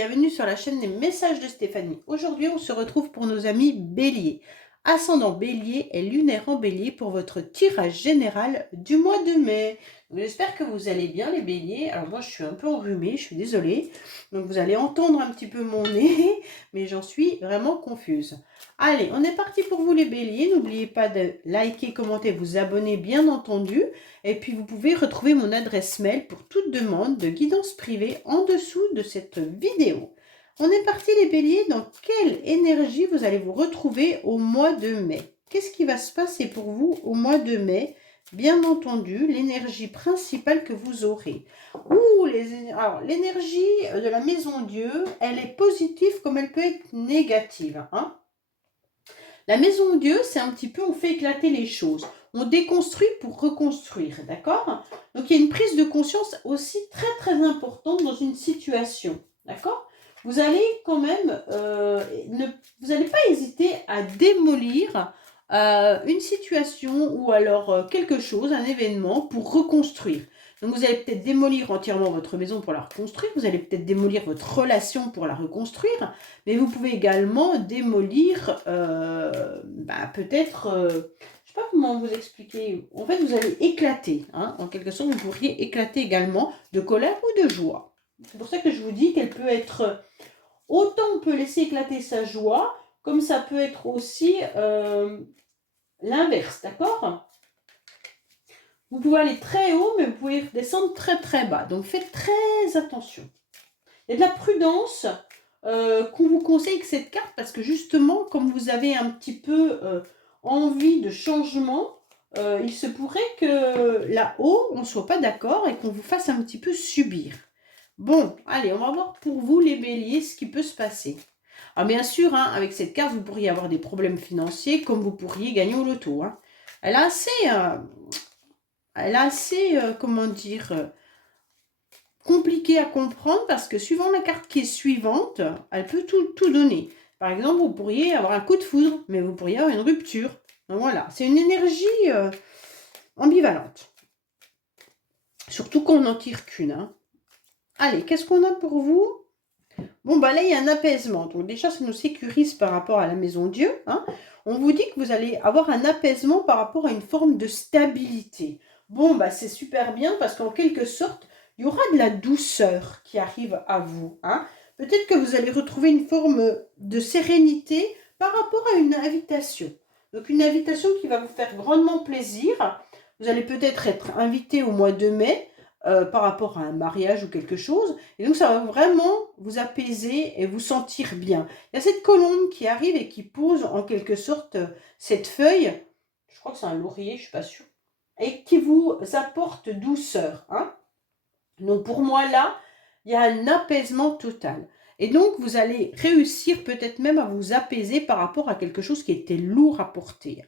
bienvenue sur la chaîne des messages de Stéphanie. Aujourd'hui, on se retrouve pour nos amis Bélier. Ascendant Bélier et lunaire en Bélier pour votre tirage général du mois de mai. J'espère que vous allez bien les Béliers. Alors moi, je suis un peu enrhumée, je suis désolée. Donc vous allez entendre un petit peu mon nez, mais j'en suis vraiment confuse. Allez, on est parti pour vous les Béliers. N'oubliez pas de liker, commenter, vous abonner bien entendu. Et puis, vous pouvez retrouver mon adresse mail pour toute demande de guidance privée en dessous de cette vidéo. On est parti les béliers, dans quelle énergie vous allez vous retrouver au mois de mai? Qu'est-ce qui va se passer pour vous au mois de mai? Bien entendu, l'énergie principale que vous aurez. Alors, l'énergie de la maison Dieu, elle est positive comme elle peut être négative. La maison Dieu, c'est un petit peu, on fait éclater les choses. On déconstruit pour reconstruire, d'accord? Donc, il y a une prise de conscience aussi très, très importante dans une situation, d'accord? Vous allez quand même, vous n'allez pas hésiter à démolir une situation ou alors quelque chose, un événement pour reconstruire. Donc, vous allez peut-être démolir entièrement votre maison pour la reconstruire. Vous allez peut-être démolir votre relation pour la reconstruire. Mais vous pouvez également démolir, peut-être, je ne sais pas comment vous expliquer. En fait, vous allez éclater. En quelque sorte, vous pourriez éclater également de colère ou de joie. C'est pour ça que je vous dis qu'elle peut être... Autant on peut laisser éclater sa joie, comme ça peut être aussi l'inverse, d'accord? Vous pouvez aller très haut, mais vous pouvez descendre très très bas. Donc faites très attention. Il y a de la prudence qu'on vous conseille avec cette carte, parce que justement, comme vous avez un petit peu envie de changement, il se pourrait que là-haut, on ne soit pas d'accord et qu'on vous fasse un petit peu subir. Bon, allez, on va voir pour vous les béliers ce qui peut se passer. Alors bien sûr, avec cette carte, vous pourriez avoir des problèmes financiers comme vous pourriez gagner au loto. Elle a assez, comment dire, compliqué à comprendre parce que suivant la carte qui est suivante, elle peut tout donner. Par exemple, vous pourriez avoir un coup de foudre, mais vous pourriez avoir une rupture. Donc voilà, c'est une énergie ambivalente. Surtout qu'on n'en tire qu'une. Allez, qu'est-ce qu'on a pour vous? Bon, là, il y a un apaisement. Donc déjà, ça nous sécurise par rapport à la maison Dieu. On vous dit que vous allez avoir un apaisement par rapport à une forme de stabilité. Bon, c'est super bien parce qu'en quelque sorte, il y aura de la douceur qui arrive à vous. Peut-être que vous allez retrouver une forme de sérénité par rapport à une invitation. Donc une invitation qui va vous faire grandement plaisir. Vous allez peut-être être invité au mois de mai par rapport à un mariage ou quelque chose. Et donc ça va vraiment vous apaiser et vous sentir bien. Il y a cette colombe qui arrive et qui pose en quelque sorte cette feuille. Je crois que c'est un laurier, je ne suis pas sûre. Et qui vous apporte douceur. Donc pour moi là, il y a un apaisement total. Et donc vous allez réussir peut-être même à vous apaiser par rapport à quelque chose qui était lourd à porter.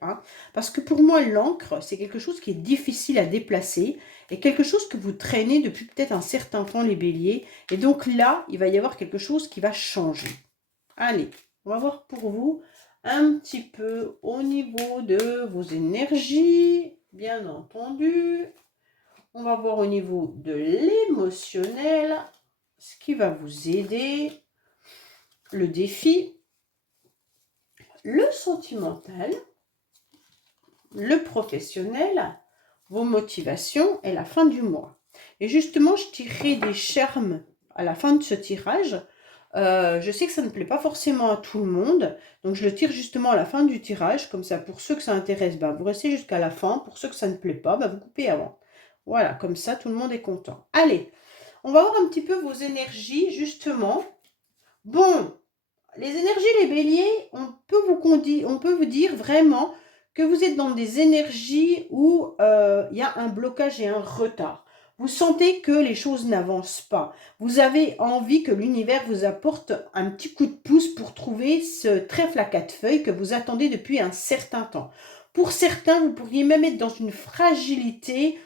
Parce que pour moi l'encre, c'est quelque chose qui est difficile à déplacer et quelque chose que vous traînez depuis peut-être un certain temps les béliers. Et donc là, il va y avoir quelque chose qui va changer. Allez, on va voir pour vous un petit peu au niveau de vos énergies, bien entendu. On va voir au niveau de l'émotionnel, ce qui va vous aider, le défi, le sentimental, le professionnel, vos motivations et la fin du mois. Et justement, je tirerai des charmes à la fin de ce tirage. Je sais que ça ne plaît pas forcément à tout le monde, donc je le tire justement à la fin du tirage. Comme ça, pour ceux que ça intéresse, vous restez jusqu'à la fin. Pour ceux que ça ne plaît pas, vous coupez avant. Voilà, comme ça, tout le monde est content. Allez, on va voir un petit peu vos énergies, justement. Bon, les énergies, les béliers, on peut vous dire vraiment que vous êtes dans des énergies où il y a un blocage et un retard. Vous sentez que les choses n'avancent pas. Vous avez envie que l'univers vous apporte un petit coup de pouce pour trouver ce trèfle à quatre feuilles que vous attendez depuis un certain temps. Pour certains, vous pourriez même être dans une fragilité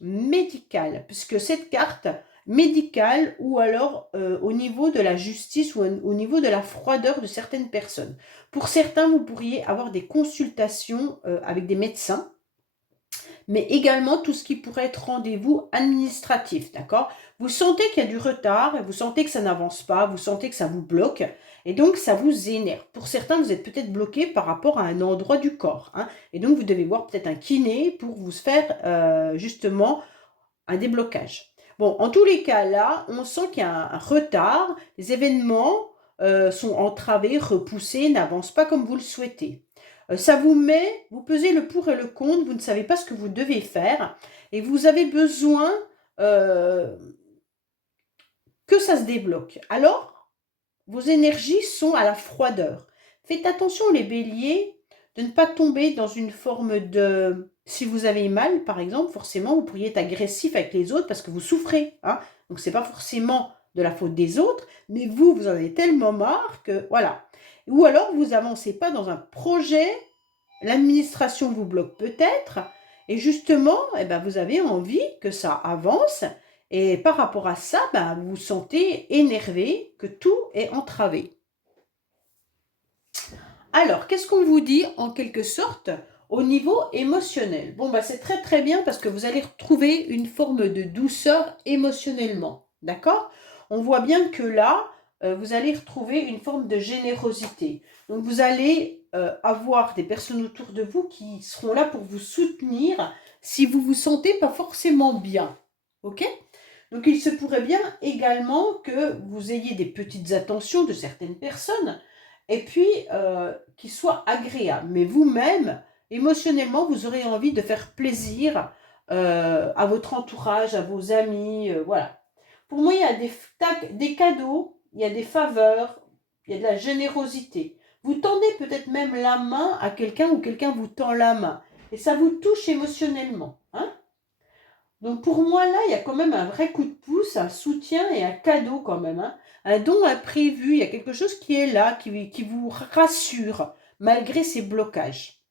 médicale, puisque cette carte médicale ou alors au niveau de la justice ou au niveau de la froideur de certaines personnes. Pour certains, vous pourriez avoir des consultations avec des médecins, mais également tout ce qui pourrait être rendez-vous administratif, d'accord? Vous sentez qu'il y a du retard, vous sentez que ça n'avance pas, vous sentez que ça vous bloque, et donc ça vous énerve. Pour certains, vous êtes peut-être bloqué par rapport à un endroit du corps, hein, et donc vous devez voir peut-être un kiné pour vous faire justement un déblocage. Bon, en tous les cas, là, on sent qu'il y a un retard, les événements sont entravés, repoussés, n'avancent pas comme vous le souhaitez. Ça vous met, vous pesez le pour et le contre, vous ne savez pas ce que vous devez faire, et vous avez besoin euh, que ça se débloque. Alors, vos énergies sont à la froideur. Faites attention, les béliers, de ne pas tomber dans une forme de... Si vous avez mal, par exemple, forcément, vous pourriez être agressif avec les autres parce que vous souffrez. Hein. Donc, ce n'est pas forcément de la faute des autres, mais vous, vous en avez tellement marre que... Voilà. Ou alors, vous n'avancez pas dans un projet, l'administration vous bloque peut-être, et justement, eh ben, vous avez envie que ça avance, et par rapport à ça, ben, vous vous sentez énervé, que tout est entravé. Alors, qu'est-ce qu'on vous dit en quelque sorte au niveau émotionnel? Bon, bah, c'est très très bien parce que vous allez retrouver une forme de douceur émotionnellement. D'accord? On voit bien que là, vous allez retrouver une forme de générosité. Donc, vous allez avoir des personnes autour de vous qui seront là pour vous soutenir si vous vous sentez pas forcément bien. Ok? Donc, il se pourrait bien également que vous ayez des petites attentions de certaines personnes et puis qui soient agréables. Mais vous-même, émotionnellement, vous aurez envie de faire plaisir à votre entourage, à vos amis, voilà. Pour moi, il y a des cadeaux, il y a des faveurs, il y a de la générosité. Vous tendez peut-être même la main à quelqu'un ou quelqu'un vous tend la main. Et ça vous touche émotionnellement. Hein? Donc pour moi, là, il y a quand même un vrai coup de pouce, un soutien et un cadeau quand même. Hein. Un don imprévu, il y a quelque chose qui est là, qui vous rassure, malgré ces blocages.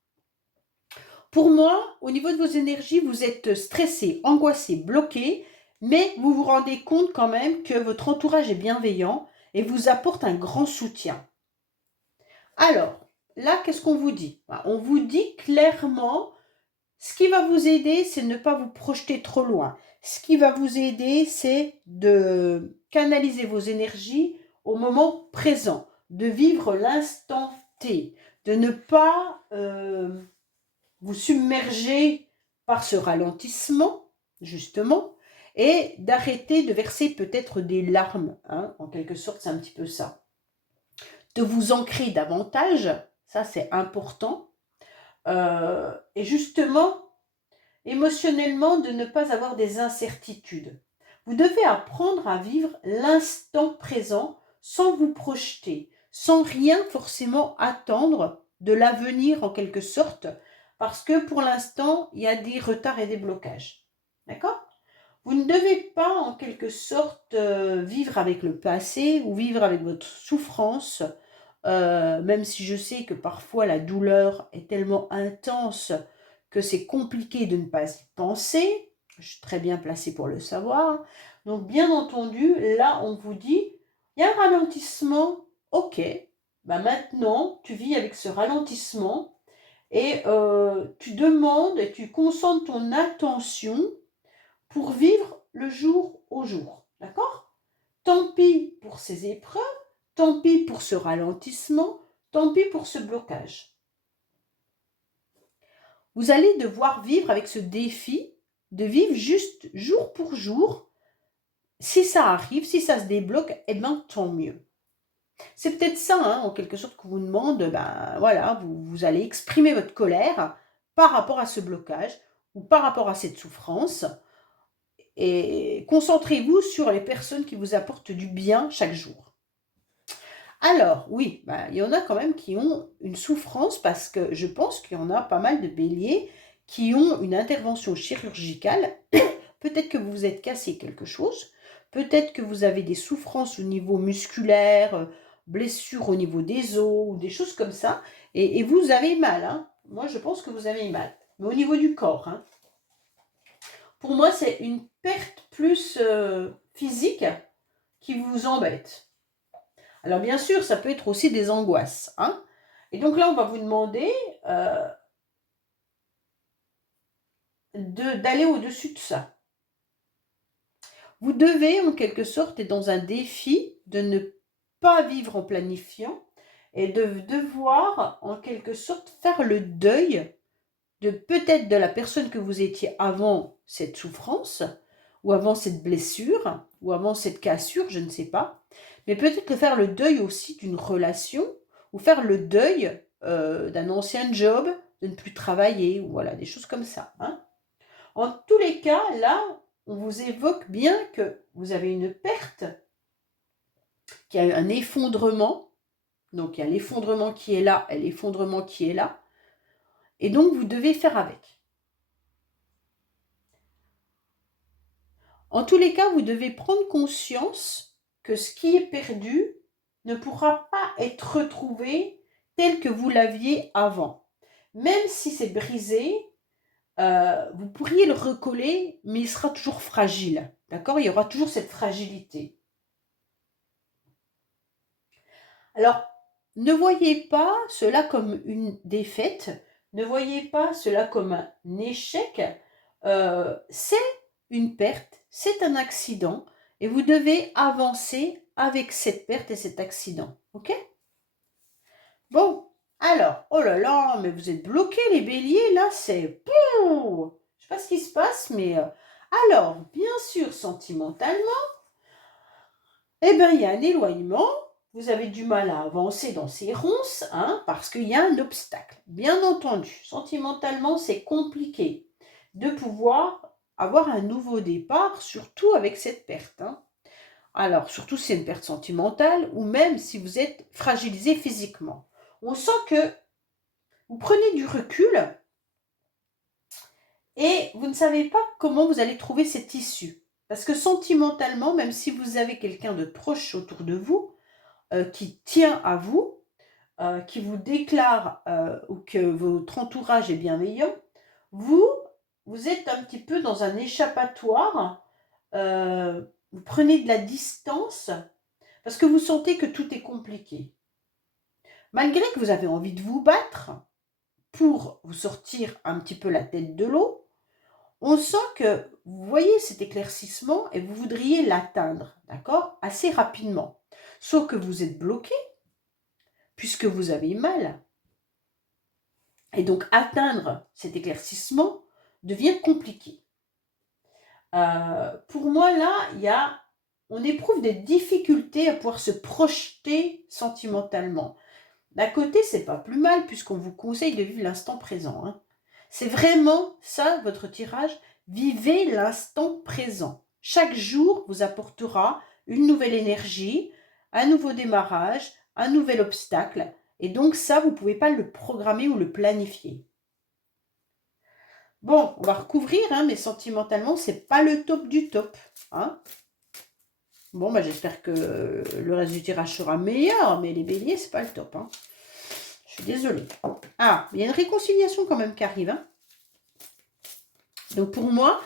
Pour moi, au niveau de vos énergies, vous êtes stressé, angoissé, bloqué, mais vous vous rendez compte quand même que votre entourage est bienveillant et vous apporte un grand soutien. Alors, là, qu'est-ce qu'on vous dit? On vous dit clairement, ce qui va vous aider, c'est de ne pas vous projeter trop loin. Ce qui va vous aider, c'est de canaliser vos énergies au moment présent, de vivre l'instant T, de ne pas vous submerger par ce ralentissement, justement, et d'arrêter de verser peut-être des larmes. Hein, en quelque sorte, c'est un petit peu ça. De vous ancrer davantage, ça c'est important. Et justement, émotionnellement, de ne pas avoir des incertitudes. Vous devez apprendre à vivre l'instant présent sans vous projeter, sans rien forcément attendre de l'avenir en quelque sorte, parce que pour l'instant, il y a des retards et des blocages. D'accord? Vous ne devez pas en quelque sorte vivre avec le passé ou vivre avec votre souffrance, même si je sais que parfois la douleur est tellement intense que c'est compliqué de ne pas y penser. Je suis très bien placée pour le savoir. Donc, bien entendu, là, on vous dit, il y a un ralentissement, ok. Ben maintenant, tu vis avec ce ralentissement et tu demandes et tu concentres ton attention pour vivre le jour au jour. D'accord? Tant pis pour ces épreuves, tant pis pour ce ralentissement, tant pis pour ce blocage. Vous allez devoir vivre avec ce défi de vivre juste jour pour jour. Si ça arrive, si ça se débloque, eh bien tant mieux. C'est peut-être ça, hein, en quelque sorte, qu'on vous demande, ben voilà, vous allez exprimer votre colère par rapport à ce blocage ou par rapport à cette souffrance. Et concentrez-vous sur les personnes qui vous apportent du bien chaque jour. Alors, oui, bah, il y en a quand même qui ont une souffrance parce que je pense qu'il y en a pas mal de béliers qui ont une intervention chirurgicale. Peut-être que vous vous êtes cassé quelque chose, peut-être que vous avez des souffrances au niveau musculaire, blessures au niveau des os ou des choses comme ça, et vous avez mal. Hein. Moi, je pense que vous avez mal, mais au niveau du corps. Hein. Pour moi, c'est une perte plus physique qui vous embête. Alors bien sûr, ça peut être aussi des angoisses. Hein. Et donc là, on va vous demander d'aller au-dessus de ça. Vous devez, en quelque sorte, être dans un défi de ne pas vivre en planifiant et de devoir, en quelque sorte, faire le deuil de peut-être de la personne que vous étiez avant cette souffrance, ou avant cette blessure, ou avant cette cassure, je ne sais pas. Mais peut-être de faire le deuil aussi d'une relation, ou faire le deuil d'un ancien job, de ne plus travailler, ou voilà, des choses comme ça. Hein. En tous les cas, là, on vous évoque bien que vous avez une perte, qu'il y a eu un effondrement. Donc, il y a l'effondrement qui est là et l'effondrement qui est là. Et donc, vous devez faire avec. En tous les cas, vous devez prendre conscience que ce qui est perdu ne pourra pas être retrouvé tel que vous l'aviez avant. Même si c'est brisé, vous pourriez le recoller, mais il sera toujours fragile. D'accord? Il y aura toujours cette fragilité. Alors, ne voyez pas cela comme une défaite, ne voyez pas cela comme un échec. C'est une perte, c'est un accident, et vous devez avancer avec cette perte et cet accident. Ok? Bon, alors, oh là là, mais vous êtes bloqués les béliers, là, c'est... Pouh, je sais pas ce qui se passe, mais... alors, bien sûr, sentimentalement, eh bien, il y a un éloignement. Vous avez du mal à avancer dans ces ronces, hein, parce qu'il y a un obstacle. Bien entendu, sentimentalement, c'est compliqué de pouvoir avoir un nouveau départ, surtout avec cette perte. Hein. Alors, surtout si c'est une perte sentimentale, ou même si vous êtes fragilisé physiquement. On sent que vous prenez du recul et vous ne savez pas comment vous allez trouver cette issue. Parce que sentimentalement, même si vous avez quelqu'un de proche autour de vous, qui tient à vous, qui vous déclare ou que votre entourage est bienveillant, vous, vous êtes un petit peu dans un échappatoire, vous prenez de la distance parce que vous sentez que tout est compliqué. Malgré que vous avez envie de vous battre pour vous sortir un petit peu la tête de l'eau, on sent que vous voyez cet éclaircissement et vous voudriez l'atteindre, d'accord, assez rapidement. Sauf que vous êtes bloqué puisque vous avez mal. Et donc, atteindre cet éclaircissement devient compliqué. Pour moi, là, on éprouve des difficultés à pouvoir se projeter sentimentalement. D'un côté, c'est pas plus mal, puisqu'on vous conseille de vivre l'instant présent. Hein. C'est vraiment ça, votre tirage. Vivez l'instant présent. Chaque jour vous apportera une nouvelle énergie, un nouveau démarrage, un nouvel obstacle. Et donc ça, vous ne pouvez pas le programmer ou le planifier. Bon, on va recouvrir, hein, mais sentimentalement, c'est pas le top du top. Hein. Bon, bah, j'espère que le reste du tirage sera meilleur, mais les béliers, c'est pas le top. Hein. Je suis désolée. Ah, il y a une réconciliation quand même qui arrive. Hein. Donc pour moi,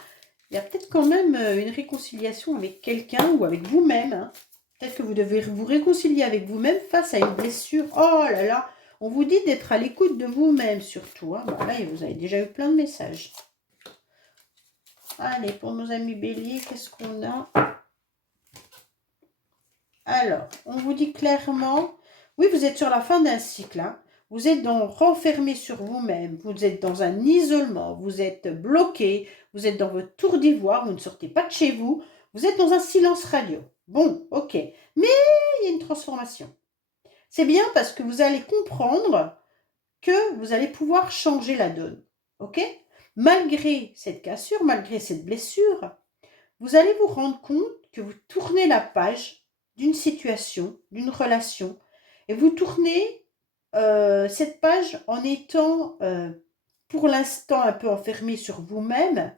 il y a peut-être quand même une réconciliation avec quelqu'un ou avec vous-même. Hein. Peut-être que vous devez vous réconcilier avec vous-même face à une blessure. Oh là là, on vous dit d'être à l'écoute de vous-même surtout. Hein. Bah là, vous avez déjà eu plein de messages. Allez, pour nos amis béliers, qu'est-ce qu'on a? Alors, on vous dit clairement, oui, vous êtes sur la fin d'un cycle. Hein. Vous êtes renfermé sur vous-même, vous êtes dans un isolement, vous êtes bloqué, vous êtes dans votre tour d'ivoire, vous ne sortez pas de chez vous, vous êtes dans un silence radio. Bon, ok. Mais il y a une transformation. C'est bien parce que vous allez comprendre que vous allez pouvoir changer la donne. Ok? Malgré cette cassure, malgré cette blessure, vous allez vous rendre compte que vous tournez la page d'une situation, d'une relation, et vous tournez cette page en étant pour l'instant un peu enfermé sur vous-même,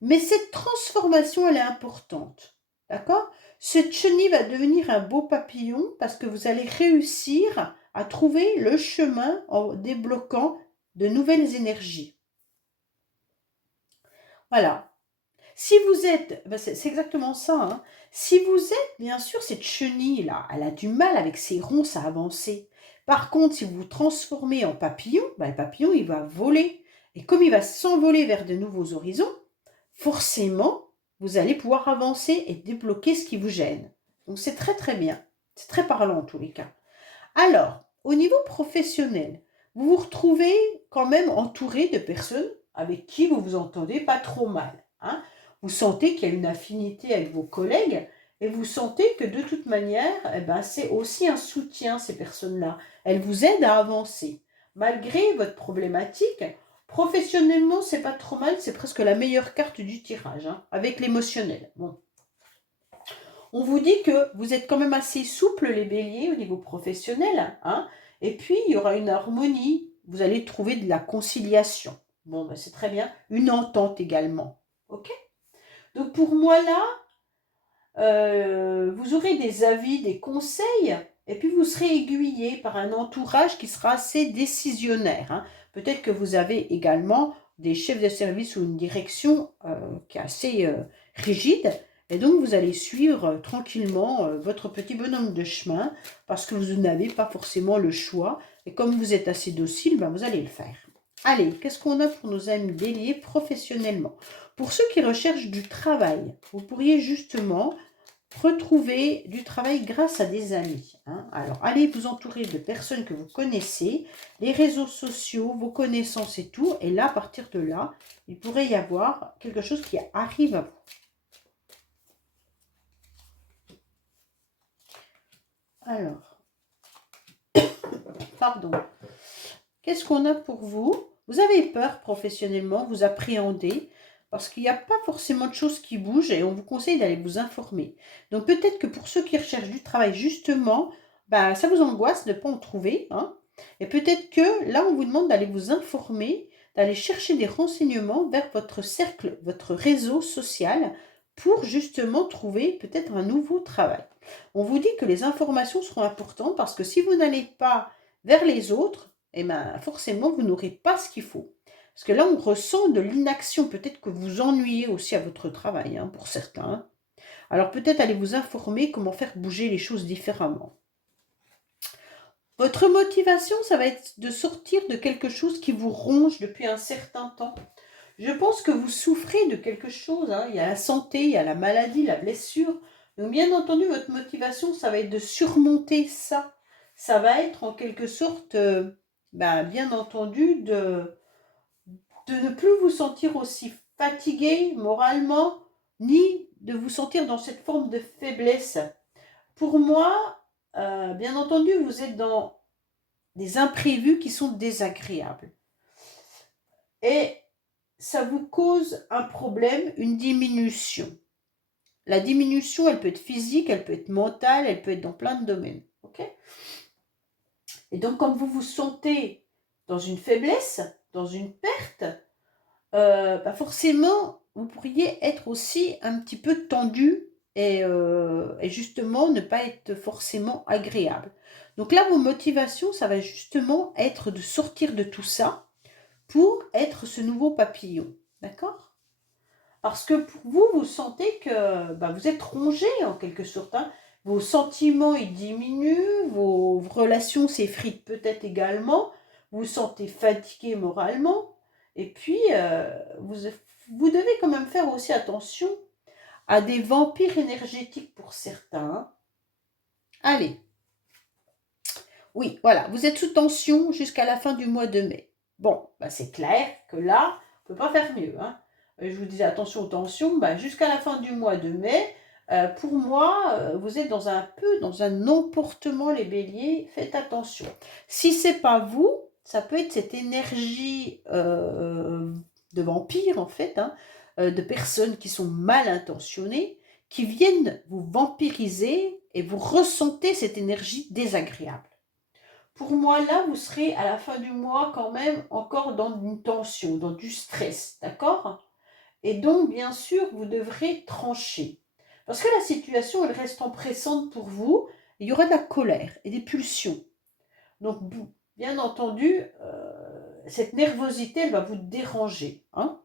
mais cette transformation, elle est importante. D'accord? Ce chenille va devenir un beau papillon parce que vous allez réussir à trouver le chemin en débloquant de nouvelles énergies. Voilà. Si vous êtes, ben c'est exactement ça, hein. Si vous êtes, bien sûr, cette chenille-là, elle a du mal avec ses ronces à avancer. Par contre, si vous vous transformez en papillon, ben le papillon, il va voler. Et comme il va s'envoler vers de nouveaux horizons, forcément, vous allez pouvoir avancer et débloquer ce qui vous gêne. Donc c'est très très bien. C'est très parlant en tous les cas. Alors, au niveau professionnel, vous vous retrouvez quand même entouré de personnes avec qui vous vous entendez pas trop mal, hein. Vous sentez qu'il y a une affinité avec vos collègues et vous sentez que de toute manière, eh ben, c'est aussi un soutien, ces personnes-là. Elles vous aident à avancer. Malgré votre problématique, professionnellement, c'est pas trop mal, c'est presque la meilleure carte du tirage, hein, avec l'émotionnel. Bon. On vous dit que vous êtes quand même assez souple, les béliers, au niveau professionnel, hein, et puis il y aura une harmonie, vous allez trouver de la conciliation. Bon, ben, c'est très bien. Une entente également. Ok? Donc pour moi là, vous aurez des avis, des conseils, et puis vous serez aiguillé par un entourage qui sera assez décisionnaire, hein. Peut-être que vous avez également des chefs de service ou une direction qui est assez rigide, et donc vous allez suivre tranquillement votre petit bonhomme de chemin, parce que vous n'avez pas forcément le choix, et comme vous êtes assez docile, ben vous allez le faire. Allez, qu'est-ce qu'on a pour nos amis béliers professionnellement? Pour ceux qui recherchent du travail, vous pourriez justement retrouver du travail grâce à des amis, hein. Alors, allez vous entourer de personnes que vous connaissez, les réseaux sociaux, vos connaissances et tout. Et là, à partir de là, il pourrait y avoir quelque chose qui arrive à vous. Alors, pardon. Qu'est-ce qu'on a pour vous? Vous avez peur professionnellement, vous appréhendez, parce qu'il n'y a pas forcément de choses qui bougent et on vous conseille d'aller vous informer. Donc peut-être que pour ceux qui recherchent du travail, justement, bah, ça vous angoisse de ne pas en trouver, hein. Et peut-être que là, on vous demande d'aller vous informer, d'aller chercher des renseignements vers votre cercle, votre réseau social, pour justement trouver peut-être un nouveau travail. On vous dit que les informations seront importantes parce que si vous n'allez pas vers les autres, eh ben, forcément, vous n'aurez pas ce qu'il faut. Parce que là, on ressent de l'inaction. Peut-être que vous ennuyez aussi à votre travail, hein, pour certains. Alors peut-être allez vous informer comment faire bouger les choses différemment. Votre motivation, ça va être de sortir de quelque chose qui vous ronge depuis un certain temps. Je pense que vous souffrez de quelque chose, hein. Il y a la santé, il y a la maladie, la blessure. Donc bien entendu, votre motivation, ça va être de surmonter ça. Ça va être en quelque sorte, bien entendu, de ne plus vous sentir aussi fatigué moralement, ni de vous sentir dans cette forme de faiblesse. Pour moi, bien entendu, vous êtes dans des imprévus qui sont désagréables. Et ça vous cause un problème, une diminution. La diminution, elle peut être physique, elle peut être mentale, elle peut être dans plein de domaines. Okay? Et donc, comme vous vous sentez dans une faiblesse, dans une perte, forcément, vous pourriez être aussi un petit peu tendu et justement ne pas être forcément agréable. Donc là, vos motivations, ça va justement être de sortir de tout ça pour être ce nouveau papillon. D'accord? Parce que pour vous, vous sentez que vous êtes rongé en quelque sorte, hein. Vos sentiments, ils diminuent, vos relations s'effritent peut-être également, vous vous sentez fatigué moralement, et puis vous devez quand même faire aussi attention à des vampires énergétiques pour certains, hein. Allez, oui, voilà, vous êtes sous tension jusqu'à la fin du mois de mai. Bon, c'est clair que là, on ne peut pas faire mieux, hein. Je vous disais attention aux tensions, jusqu'à la fin du mois de mai, pour moi, vous êtes dans un emportement, les béliers, faites attention. Si c'est pas vous, ça peut être cette énergie de vampire, en fait, hein, de personnes qui sont mal intentionnées, qui viennent vous vampiriser et vous ressentez cette énergie désagréable. Pour moi, là, vous serez à la fin du mois quand même encore dans une tension, dans du stress, d'accord? Et donc, bien sûr, vous devrez trancher. Parce que la situation, elle reste pressante pour vous. Il y aura de la colère et des pulsions. Donc, bien entendu, cette nervosité, elle va vous déranger, hein.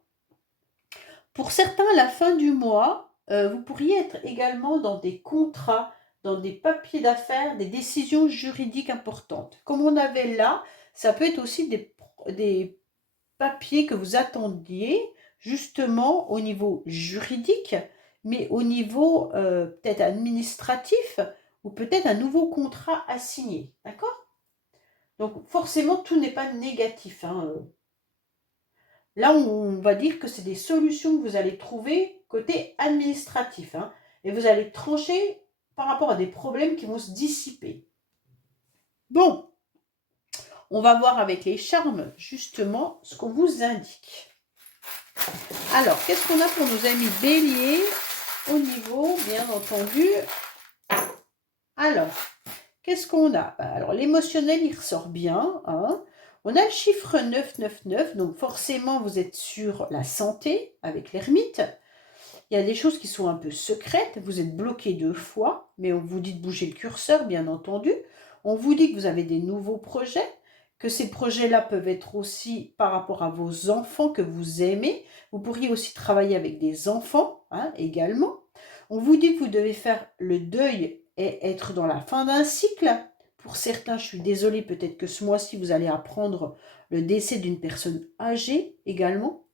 Pour certains, à la fin du mois, vous pourriez être également dans des contrats, dans des papiers d'affaires, des décisions juridiques importantes. Comme on avait là, ça peut être aussi des papiers que vous attendiez justement au niveau juridique mais au niveau peut-être administratif ou peut-être un nouveau contrat à signer. D'accord? Donc forcément, tout n'est pas négatif, hein. Là, on va dire que c'est des solutions que vous allez trouver côté administratif, hein, et vous allez trancher par rapport à des problèmes qui vont se dissiper. Bon, on va voir avec les charmes, justement, ce qu'on vous indique. Alors, qu'est-ce qu'on a pour nos amis béliers au niveau, bien entendu? Alors, qu'est-ce qu'on a? Alors, l'émotionnel, il ressort bien, hein. On a le chiffre 999, donc forcément, vous êtes sur la santé avec l'ermite. Il y a des choses qui sont un peu secrètes, vous êtes bloqué 2 fois, mais on vous dit de bouger le curseur, bien entendu. On vous dit que vous avez des nouveaux projets, que ces projets-là peuvent être aussi par rapport à vos enfants que vous aimez. Vous pourriez aussi travailler avec des enfants, hein, également. On vous dit que vous devez faire le deuil et être dans la fin d'un cycle. Pour certains, je suis désolée, peut-être que ce mois-ci, vous allez apprendre le décès d'une personne âgée également.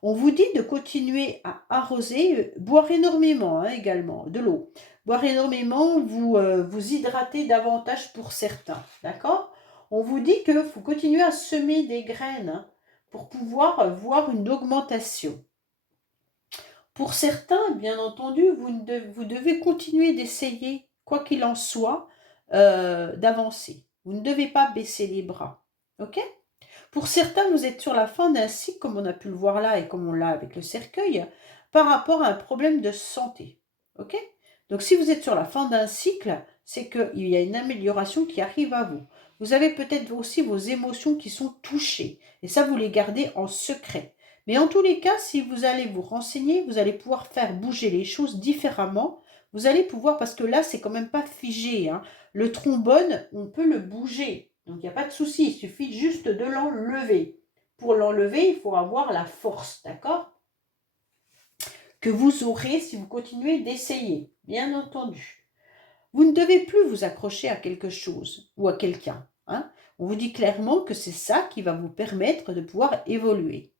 On vous dit de continuer à arroser, boire énormément, hein, également, de l'eau. Boire énormément, vous hydratez davantage pour certains, d'accord? On vous dit qu'il faut continuer à semer des graines, hein, pour pouvoir voir une augmentation. Pour certains, bien entendu, vous devez continuer d'essayer, quoi qu'il en soit, d'avancer. Vous ne devez pas baisser les bras, ok? Pour certains, vous êtes sur la fin d'un cycle, comme on a pu le voir là et comme on l'a avec le cercueil, par rapport à un problème de santé. Ok? Donc, si vous êtes sur la fin d'un cycle, c'est qu'il y a une amélioration qui arrive à vous. Vous avez peut-être aussi vos émotions qui sont touchées. Et ça, vous les gardez en secret. Mais en tous les cas, si vous allez vous renseigner, vous allez pouvoir faire bouger les choses différemment. Vous allez pouvoir, parce que là, c'est quand même pas figé, hein. Le trombone, on peut le bouger. Donc, il n'y a pas de souci, il suffit juste de l'enlever. Pour l'enlever, il faut avoir la force, d'accord? Que vous aurez si vous continuez d'essayer, bien entendu. Vous ne devez plus vous accrocher à quelque chose ou à quelqu'un, hein. On vous dit clairement que c'est ça qui va vous permettre de pouvoir évoluer.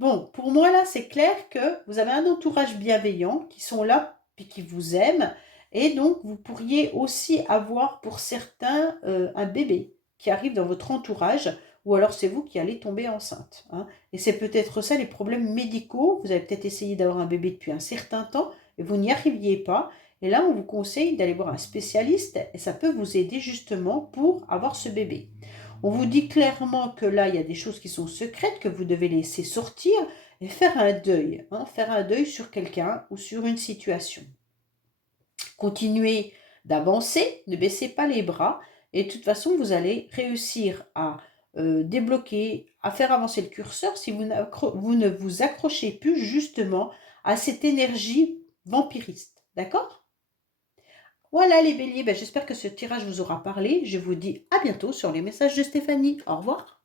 Bon, pour moi, là, c'est clair que vous avez un entourage bienveillant qui sont là puis qui vous aiment. Et donc, vous pourriez aussi avoir pour certains un bébé qui arrive dans votre entourage, ou alors c'est vous qui allez tomber enceinte, hein. Et c'est peut-être ça les problèmes médicaux. Vous avez peut-être essayé d'avoir un bébé depuis un certain temps et vous n'y arriviez pas. Et là, on vous conseille d'aller voir un spécialiste et ça peut vous aider justement pour avoir ce bébé. On vous dit clairement que là, il y a des choses qui sont secrètes que vous devez laisser sortir et faire un deuil, hein, faire un deuil sur quelqu'un ou sur une situation. Continuez d'avancer, ne baissez pas les bras et de toute façon, vous allez réussir à débloquer, à faire avancer le curseur si vous ne vous accrochez plus justement à cette énergie vampiriste. D'accord? Voilà les béliers, ben, j'espère que ce tirage vous aura parlé. Je vous dis à bientôt sur les messages de Stéphanie. Au revoir.